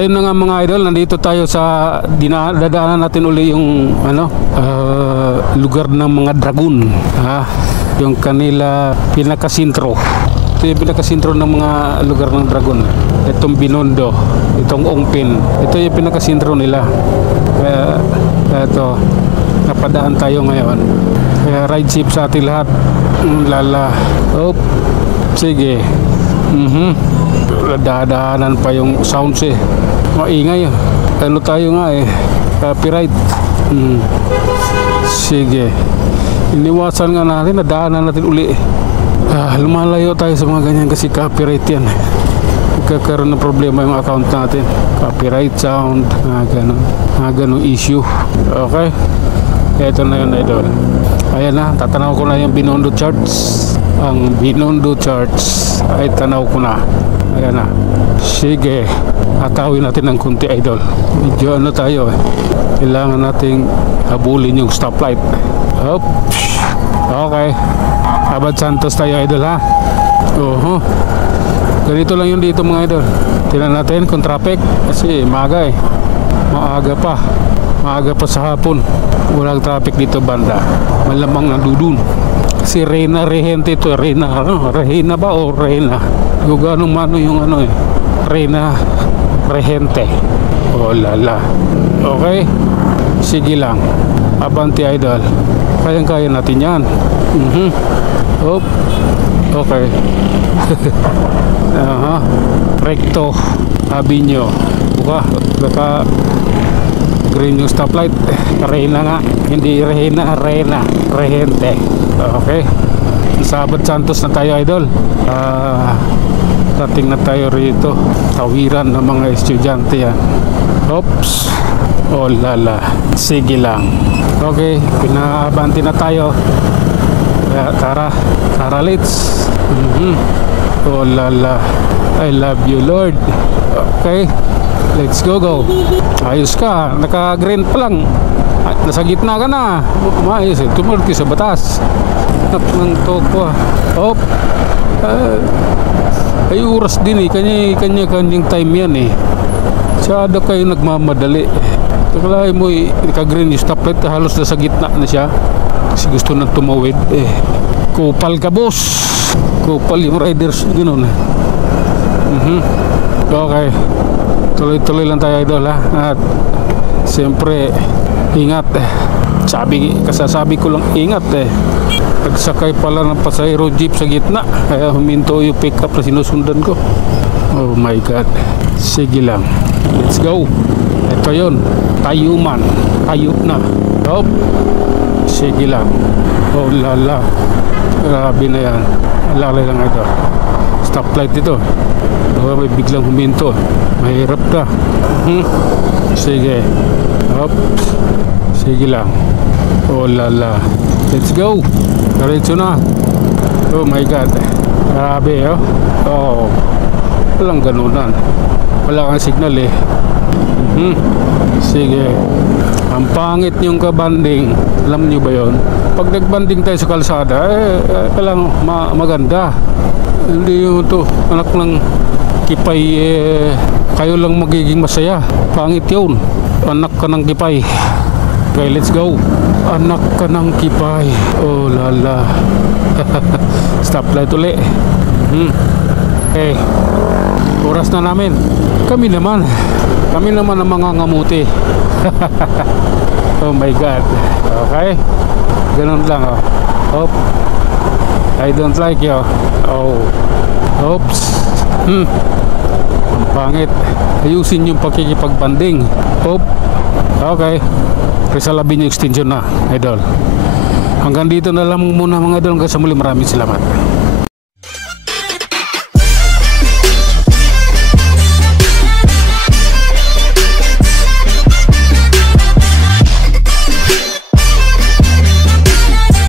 ayun na nga mga idol, nandito tayo sa dadaanan natin uli yung lugar ng mga dragon, yung kanila pinakasintro. Ito yung pinakasintro ng mga lugar ng dragon. Itong Binondo, itong Ongpin, ito yung pinakasintro nila. Kaya ito, napadaan tayo ngayon. Kaya ride safe sa ating lahat. Lala. Sige. Dadaanan pa yung sounds maingay. Ano tayo nga copyright. Sige, iniwasan nga natin, nadaanan natin uli. Lumalayo tayo sa mga ganyan kasi copyright yan. Magkakaroon ng problema yung account natin. Copyright sound, ganun issue. Okay, eto na yun idol. Ayan na, tatanaw ko na yung Binondo charts. Ang Binondo charts ay tanaw ko na. Ayan na. Sige, atawin natin ng kunti idol. Medyo tayo kailangan nating habulin yung stoplight. Okay, Abad Santos tayo idol ha. Ganito lang yun dito mga idol. Tingnan natin kung traffic. Kasi maaga maaga pa sa hapon. Walang traffic dito banda. Malamang nandudun. Si Reyna Rehente ito. Rehena ba o Reyna? Guganong mano yung Reyna Rehente. Lala. Okay, sige lang. Abanti idol. Kayang-kaya natin yan. Okay. Recto Abinyo. Baka green yung stoplight. Reyna nga, hindi Rehena, Reyna Rehente. Okay, sa Abad Santos na tayo idol. Dating na tayo rito. Tawiran ng mga estudyante yan. Lala. Sige lang. Okay, pinabanti na tayo. Tara let's. Lala. I love you Lord. Okay, let's go. Ayos ka, naka-green pa lang. Nasa gitna ka na. Maayos tumunod ka sa batas. Ng toko. Ay oras din kanya-kanyang time yan Masyado kayo nagmamadali. Tagalay mo naka-green yung stoplight, halos nasa gitna na siya. Kasi gusto nang tumawid Kupal ka boss. Kupal yung riders. Ganun Okay, tuloy-tuloy lang tayo idol ha. At siyempre ingat kasasabi ko lang ingat pagsakay pala ng pasahero jeep sa gitna, kaya huminto yung pick up na sinusundan ko. Oh my god. Sige lang, let's go. Ito yun, tayo na. Sige lang. Lala. Grabe na yan. Lalay lang ito. Stoplight ito. May biglang huminto. Mahirap ka. Sige. Sige lang. Lala. Let's go. Diretso na. Oh my god. Grabe walang ganunan. Wala kang signal Sige. Ang pangit yung kabanding. Alam nyo ba yon? Pag nagbanding tayo sa kalsada kailangan maganda. Hindi yung anak ng kipay kayo lang magiging masaya. Pangit yun. Anak ka ng kipay. Okay, let's go. Anak ka ng kipay. Lala. Stoplight uli. Okay, oras na namin. Kami naman ang mga ngamuti. Oh my god. Okay, ganun lang I don't like you. Oops. Ang pangit. Ayusin yung pakikipagbanding. Okay, Rizal Abinyo extension na idol. Hanggang dito na lang muna mga idol. Hanggang sa muli, maraming salamat.